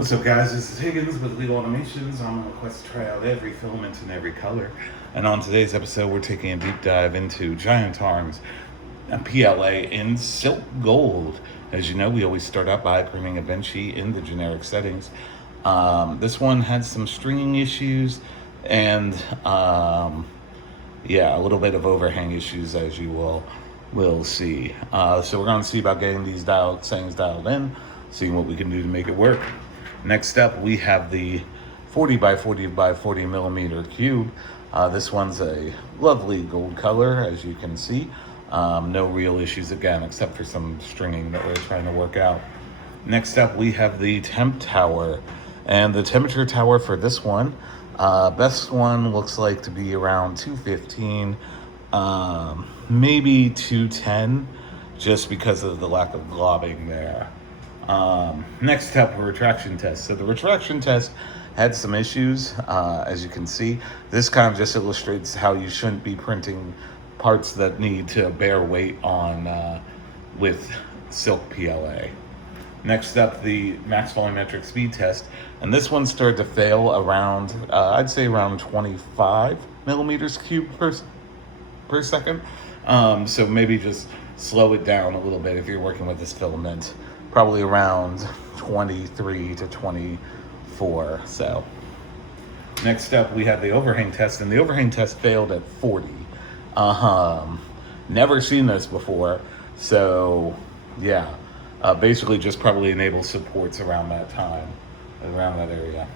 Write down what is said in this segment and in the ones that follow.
What's up, guys? This is Higgins with Legal Automations. I'm on a quest to try out every filament in every color. And on today's episode, we're taking a deep dive into Giantarm's PLA in silk gold. As you know, we always start out by printing a bench sheet in the generic settings. This one had some stringing issues and a little bit of overhang issues, as you will see. So we're going to see about getting these settings dialed in, seeing what we can do to make it work. Next up, we have the 40 by 40 by 40 millimeter cube. This one's a lovely gold color, as you can see. No real issues again, except for some stringing that we're trying to work out. Next up, we have the temp tower. And the temperature tower for this one, best one looks like to be around 215, maybe 210, just because of the lack of globbing there. Next up, a retraction test. So the retraction test had some issues, as you can see. This kind of just illustrates how you shouldn't be printing parts that need to bear weight on with silk PLA. Next up, the max volumetric speed test. And this one started to fail around, I'd say around 25 millimeters cubed per second. So maybe just slow it down a little bit if you're working with this filament. Probably around 23 to 24. So next up, we have the overhang test, and the overhang test failed at 40. Never seen this before. So yeah, basically just probably enable supports around that time, around that area.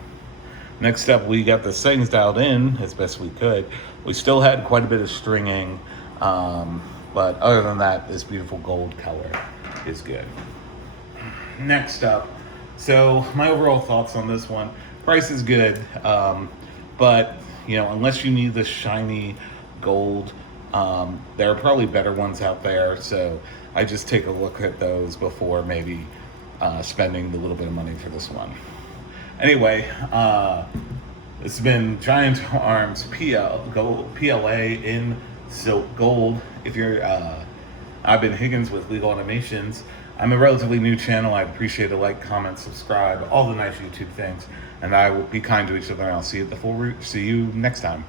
Next up, we got the settings dialed in as best we could. We still had quite a bit of stringing, but other than that, this beautiful gold color is good. Next up, so my overall thoughts on this one: price is good, but unless you need this shiny gold, there are probably better ones out there. So I just take a look at those before maybe spending the little bit of money for this one. Anyway, it's been Giantarm's PLA in silk gold. If you're, I've been Higgins with Legal Automations. I'm a relatively new channel. I'd appreciate a like, comment, subscribe, all the nice YouTube things, and I will be kind to each other. And I'll see you at the full route. See you next time.